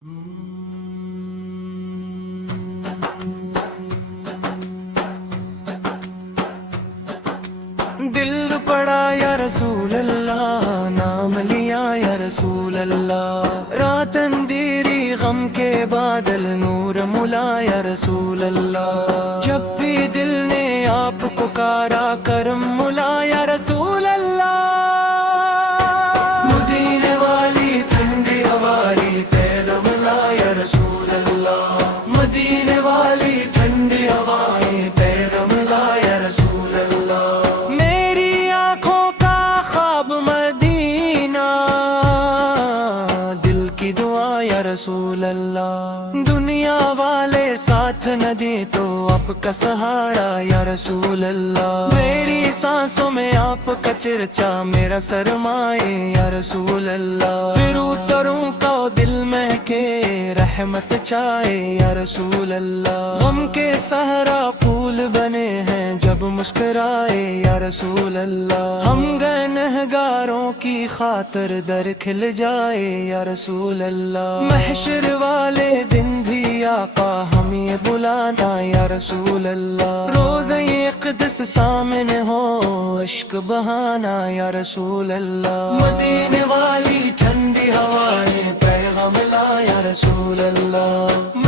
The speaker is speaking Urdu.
دل پڑا یا رسول اللہ، نام لیا یا رسول اللہ، رات اندھیری غم کے بادل نور ملا یا رسول اللہ، جب بھی دل نے آپ پکارا کرم ملا یا رسول اللہ، مدینے والی ٹھنڈی ہماری پیر ملا یا رسول اللہ، مدینے والی ٹھنڈی ہوائیں پیر ملا یا رسول اللہ، میری آنکھوں کا خواب مدینہ، دل کی دعا یا رسول اللہ، دنیا والے ساتھ نہ دیں تو آپ کا سہارا یا رسول اللہ، میری سانسوں میں آپ کا چرچا میرا سرمایہ یا رسول اللہ، پھر اتروں کا دل مہکے رحمت چاہے یا رسول اللہ، غم کے صحرا پھول بنے ہیں جب مسکرائے یا رسول اللہ، ہم گنہگاروں کی خاطر در کھل جائے یا رسول اللہ، محشر والے دن بھی آقا ہمیں بلانا یا رسول اللہ، روزہ اقدس سامنے ہو عشق بہانا یا رسول اللہ، مدینے والی ٹھنڈی ہوائیں پیغام لا یا رسول اللہ،